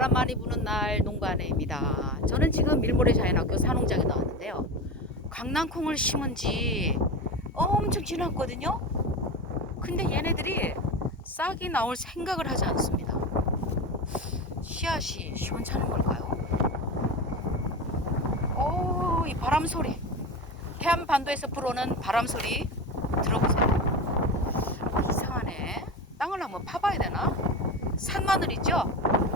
바람 많이 부는 날 농부아내입니다. 저는 지금 밀모래 자연학교 산홍장에 나왔는데요. 강낭콩을 심은 지 엄청 지났거든요. 근데 얘네들이 싹이 나올 생각을 하지 않습니다. 씨앗이 시원찮은 걸까요? 오, 이 바람 소리. 해안 반도에서 불어오는 바람 소리 들어보세요. 이상하네. 땅을 한번 파봐야 되나? 산마늘 있죠?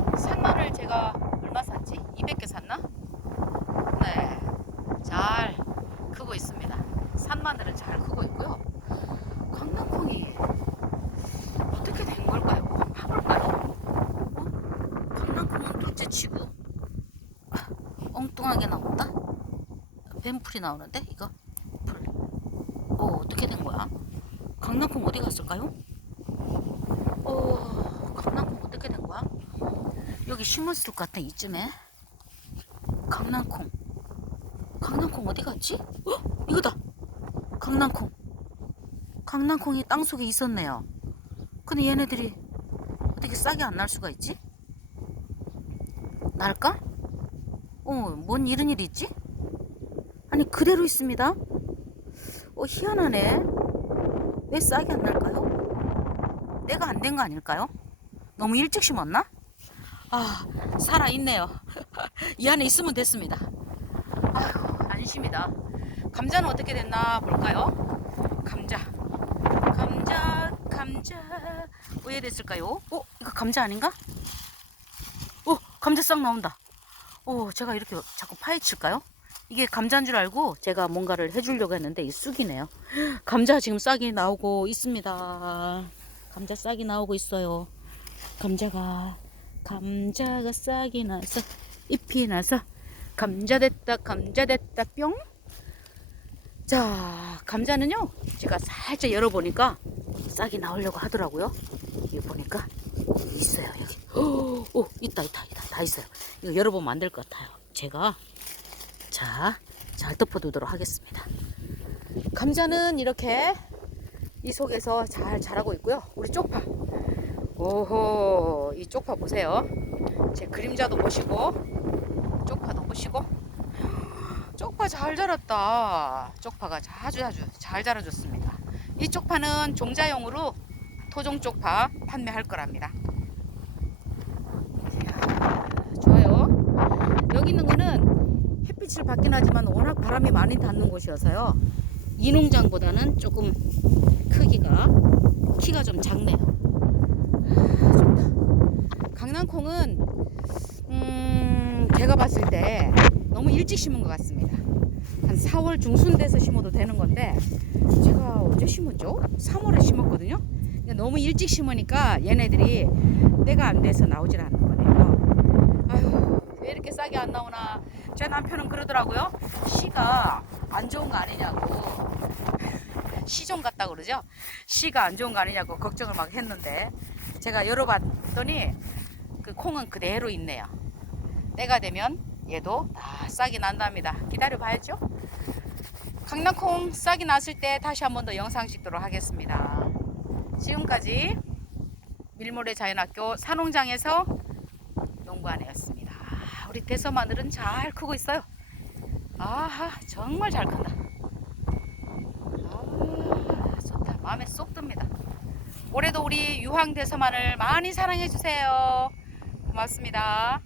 산마늘 제가 얼마 샀지? 200개 샀나? 네. 잘 크고 있습니다. 산마늘은 잘 크고 있고요. 강낭콩이 어떻게 된 걸까요? 파볼까요? 어? 강낭콩은 둘째 치고 아, 엉뚱하게 나온다? 뱀풀이 나오는데 이거 풀. 어 어떻게 된 거야? 강낭콩 어디 갔을까요? 어 강낭콩 어떻게 된 거야? 여기 심었을 것 같아 이쯤에 강낭콩 강낭콩 어디 갔지? 어 이거다 강낭콩 강낭콩이 땅 속에 있었네요 근데 얘네들이 어떻게 싹이 안날 수가 있지? 날까? 어 뭔 이런 일이 있지? 아니 그대로 있습니다 어 희한하네 왜 싹이 안 날까요? 내가 안 된 거 아닐까요? 너무 일찍 심었나? 아 살아있네요. 이 안에 있으면 됐습니다. 아이고 안심이다. 감자는 어떻게 됐나 볼까요? 감자. 감자 감자. 왜 됐을까요? 어 이거 감자 아닌가? 어 감자 싹 나온다. 어 제가 이렇게 자꾸 파헤칠까요? 이게 감자인 줄 알고 제가 뭔가를 해주려고 했는데 이 쑥이네요. 감자 지금 싹이 나오고 있습니다. 감자 싹이 나오고 있어요. 감자가 감자가 싹이 나서 잎이 나서 감자 됐다 감자 됐다 뿅. 자 감자는요 제가 살짝 열어보니까 싹이 나오려고 하더라고요. 여기 보니까 있어요 여기. 오, 오 있다 있다 있다 다 있어요. 이거 열어보면 안 될 것 같아요. 제가 자 잘 덮어두도록 하겠습니다. 감자는 이렇게 이 속에서 잘 자라고 있고요. 우리 쪽파. 오호 이 쪽파 보세요. 제 그림자도 보시고 쪽파도 보시고 쪽파 잘 자랐다. 쪽파가 아주 아주 잘 자라줬습니다. 이 쪽파는 종자용으로 토종 쪽파 판매할 거랍니다. 좋아요. 여기 있는 거는 햇빛을 받긴 하지만 워낙 바람이 많이 닿는 곳이어서요. 이 농장보다는 조금 크기가 키가 좀 작네요. 강낭콩은 음, 제가 봤을 때 너무 일찍 심은 것 같습니다. 한 4월 중순 돼서 심어도 되는 건데 제가 언제 심었죠? 3월에 심었거든요. 너무 일찍 심으니까 얘네들이 때가 안 돼서 나오질 않는 거네요. 아유 왜 이렇게 싸게 안 나오나? 제 남편은 그러더라고요. 씨가 안 좋은 거 아니냐고. 시종 같다 그러죠? 씨가 안 좋은 거 아니냐고 걱정을 막 했는데 제가 열어봤더니 그 콩은 그대로 있네요. 때가 되면 얘도 다 싹이 난답니다. 기다려 봐야죠. 강낭콩 싹이 났을 때 다시 한 번 더 영상 찍도록 하겠습니다. 지금까지 밀모래 자연학교 산홍장에서 농부아내였습니다. 아, 우리 대서 마늘은 잘 크고 있어요. 아하 정말 잘 큰다. 아 좋다. 마음에 쏙 듭니다. 올해도 우리 유황 대서 마늘 많이 사랑해 주세요. 고맙습니다.